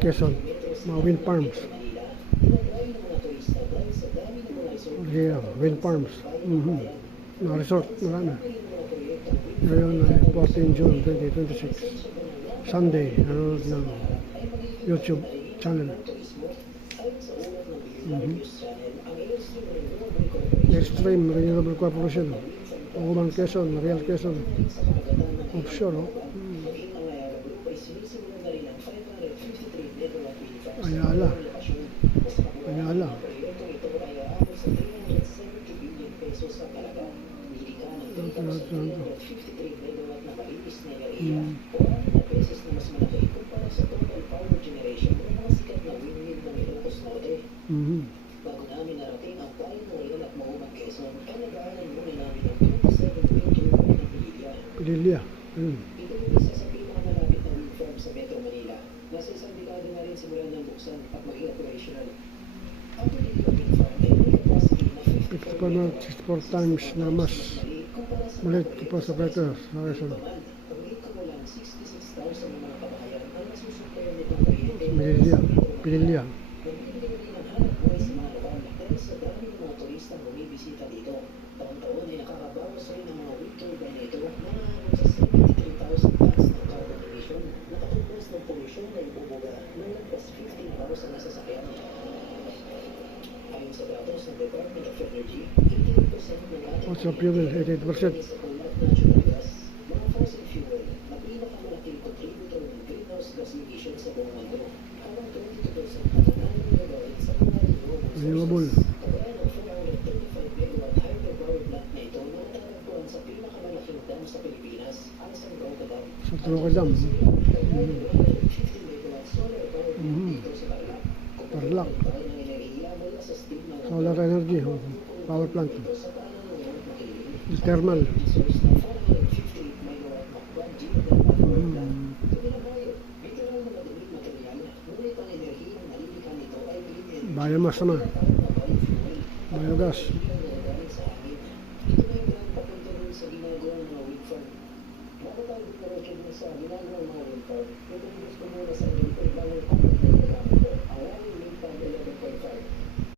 Quezon, mga wind farms. Yeah, wind farms. Mga resort, marami. Ngayon ay 14 June 2026. Sunday, nanonood ng YouTube channel. Extreme Renewable Corporation, Oguman Quezon, Real Quezon, offshore. Ayala. Bago namin narating ang bayan ng Ilan at Maumang Quezon, ay nag-aaral muna namin ang 27-meter ng Pililya. Ito yung isa sa pinakamalapit na wind farm sa Metro Manila. Nasa isang dekada na rin simula ng buksan at maging operational. Ang Pililya wind farm ay may capacity na 64 times na mas maliit pa sa Peters. Paglit ko mo lang 66,000 ng mga kabahayan ang nasusuplayan nitong kuryente. Pililya. Nagbibigay din ng hanap buhay sa mga lokal dahil sa dami ng mga turistang bumibisita dito. Taon-taon ay nakakabawas rin ng mga wind turbine nito na naabot sa 73,000 tons ng carbon emission, nakatumbas ng polusyon na ibubuga ng lagpas 15,000 na sasakyan. Ayon sa datos ng Department of Energy, 88% ng ating What's your fuel? 88%. sa coal at natural gas, mga fossil fuel na pinakamalaking contributor ng greenhouse gas emission sa buong mundo. Parang 22% na namin gagawin sa mga Renewable. kagaya ng 435 megawatt hydropower plant na ito na natatagpuan sa pinakamalaking dam sa Pilipinas, ang Sangota Dam. Sa Trocadam. 50 megawatt solar power plant dito sa Tarlac. Tarlac. Tayo ng enerhiya mula sa steam na Solar energy. Power plant. Thermal. source na 458 megawatt Macban geothermal power plant. Binabayo, literal na madaming material, ngunit ang enerhiya na nalilikha nito ay green energy. Biomass naman. Biofuel. Biogas. Galing sa hangin. Ito na yung daan papunta rin sa ginagawang mga wind farm. Nakatawag din na rin sa ginagawang mga wind farm. Ito yung gusto muna sa inyo, ito yung